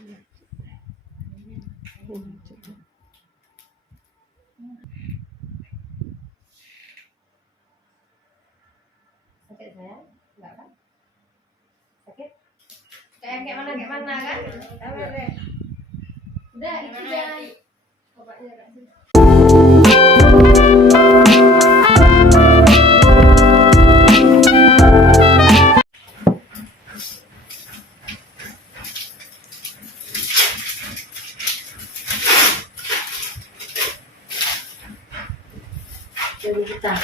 Sakit sayang? Enggak kan? Sakit? Kayak mana kan? Udah, itu udah. Obatnya Kak sini. Jadi kita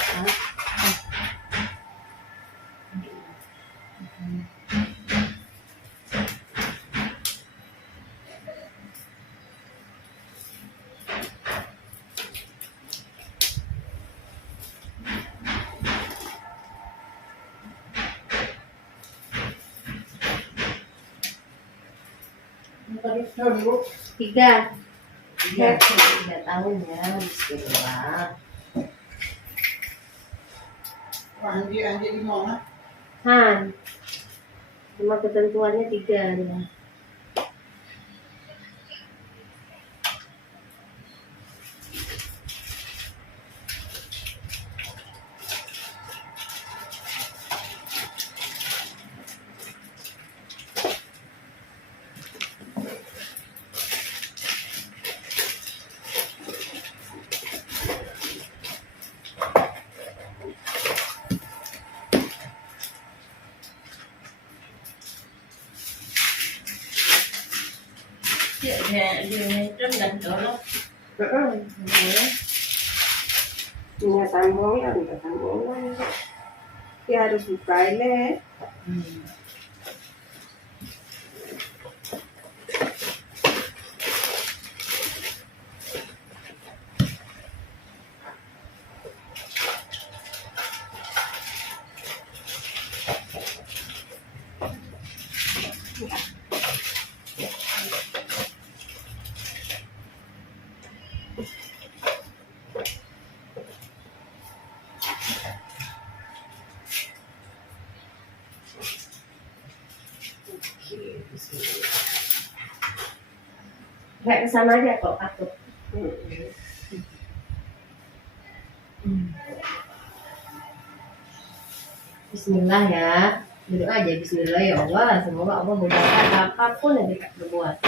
tiga tahun ya. Bismillah. Anjir di mana? Han, cuma ketentuannya 3 ya. Punya sambungan, ada sambungan. Ya harus buka ini. Kayak kesana aja kok takut. Bismillah ya, duduk aja. Bismillah ya Allah, semoga Allah mudahkan apapun yang kita berbuat.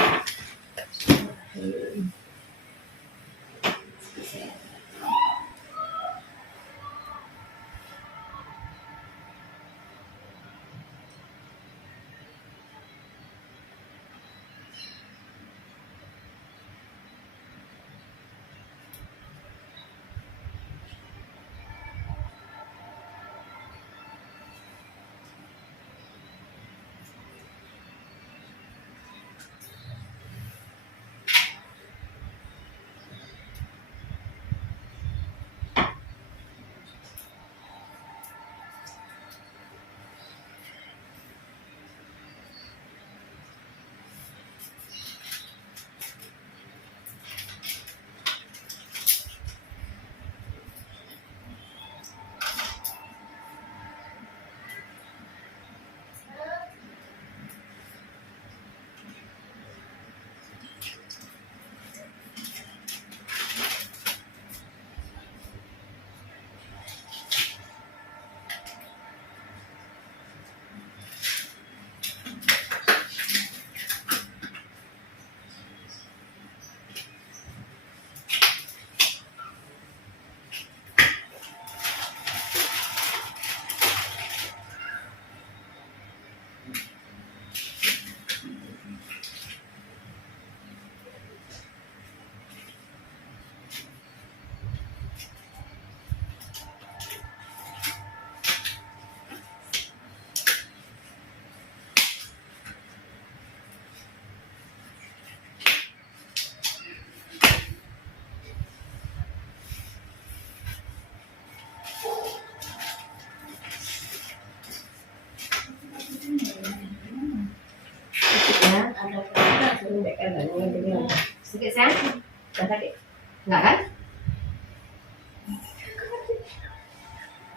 Sakit sayang? Udah sakit? Enggak kan?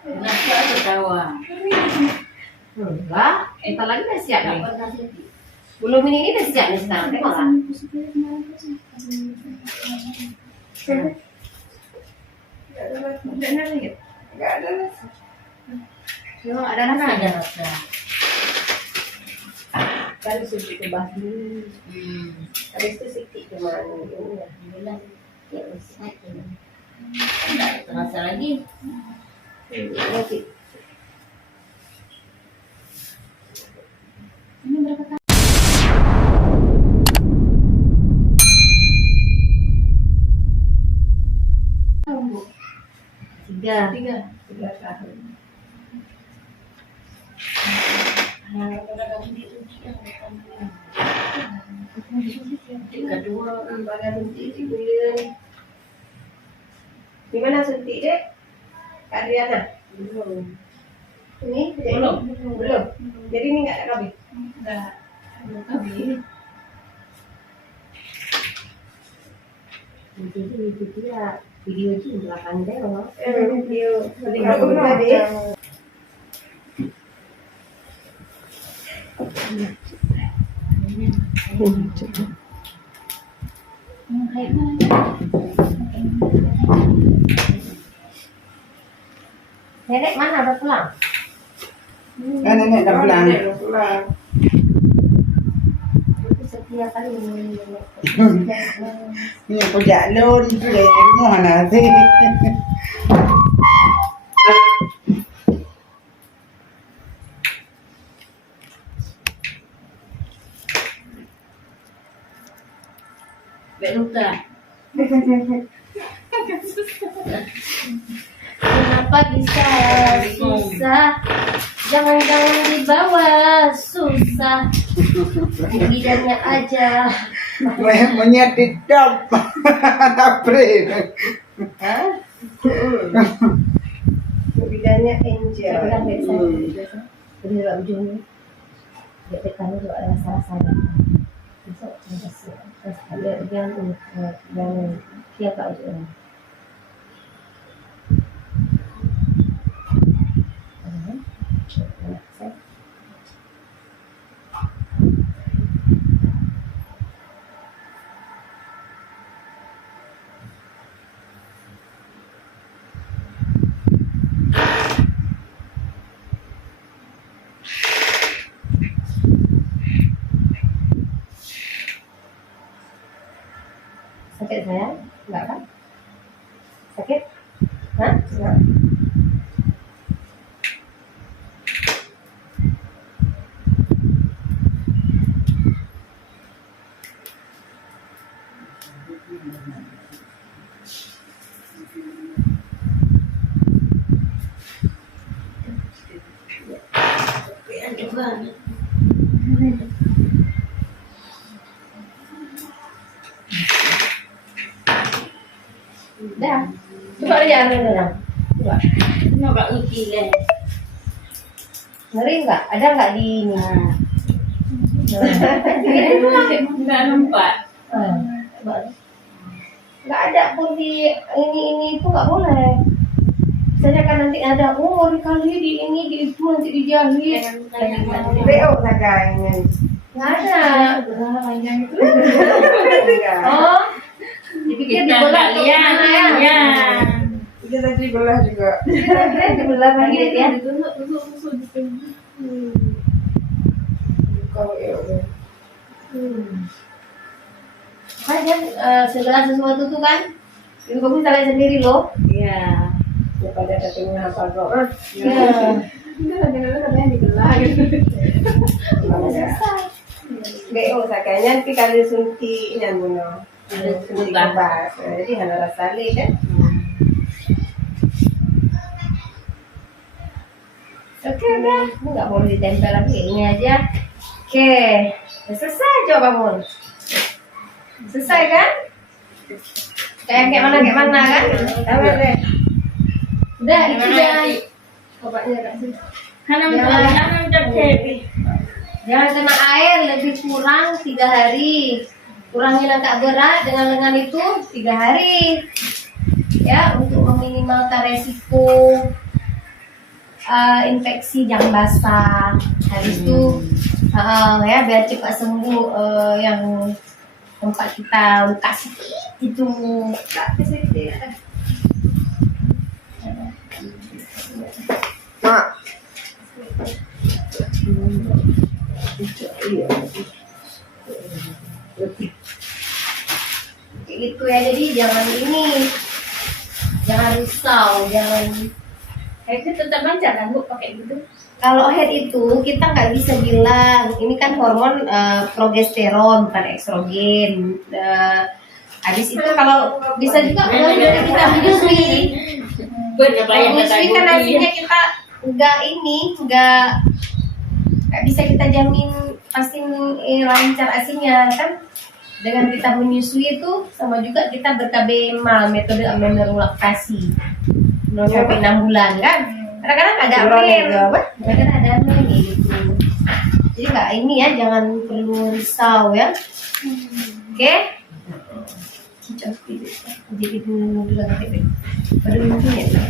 Kenapa ketawa? Enggak, entar lagi udah siap nih. Belum ini udah siap nih sekarang, tengok lah. Enggak ada rasa. Memang ada rasa. Kan sudah kebas dulu. Habis itu sikit cuma ini ya. Bilang ya usah. Enggak terasa lagi. Nanti. Ini berapa kali? Tiga tahun. Udah kamu diuji yang kedua. Pada suntik di bulan. Di mana suntik dek? Adriana. Belum. Ini belum. Jadi ini nggak ada KB. Enggak. Belum kami. Itu dia video itu belakang deh loh. Video. Aku tadi. Nenek mana udah pulang? Nenek dah pulang. Setiap kali ini nenek. Ini aku jalan tu deh, mana sih? Beluta. Kenapa bisa susah? Jangan-jangan dibawa susah. Bidangnya aja. Menyet di top. April. Hah? Bidangnya angel. Jadi dalam ujungnya. Dia tekan itu ada rasa-rasa. Besok terus ada yang siapa itu? Sakit sayang? Enggak kan? Sakit? Hah? Enggak. Dah. Coba lihat dulu. Coba. Enggak uji deh. Ngeri enggak? Ada enggak di ini? Enggak nampak. Coba. Enggak ada pun di ini itu enggak boleh. Misalnya kan nanti ada kali di ini di itu nanti dijahit. BO sagainya. Enggak ada. Panjang itu. Oh. Dipikir Kita dibelah enggak lihat. Ya. Dia tadi belah juga. Kira dibelah lagi ya. Tusuk. Kalau ya. Kan segala sesuatu tuh kan itu kamu salah sendiri loh. Iya. Daripada datangnya apa doa. Iya. Katanya dibelah gitu. BO sagainya nanti kali suntik yang bunuh. Suntik bebas. Jadi hanya rasa le kan. Oke udah, ini nggak boleh ditempel lagi ini aja. Oke, udah selesai jawabanmu. Selesai kan? Kayak mana kan? Tahu deh. Udah, itu udah. Bapaknya kasih. Hanam terjadi. Jangan kena air lebih kurang 3 hari. Kurangi langkah berat dengan lengan itu 3 hari. Ya, untuk meminimalkan resiko infeksi jam basah. Habis itu ya biar cepat sembuh yang tempat kita luka sedikit itu. Mak. Kayak gitu ya, jadi jangan risau, jangan. Itu tetap lancar kan Bu pakai gitu. Kalau head itu kita nggak bisa bilang ini kan hormon progesteron bukan estrogen. Habis itu kalau bisa juga kita menyusui. Gue nyobain Menyusui kan hasilnya kita nggak bisa kita jamin pasti lancar hasilnya kan. Dengan kita menyusui itu sama juga kita ber-KBMA, metode amenorrhea laktasi sampai 6 bulan kan. Kadang-kadang ada kadang-kadang ada gitu. Jadi nggak ini ya, jangan perlu risau ya. Oke? Jadi dulu lagi. Baru mungkin ya.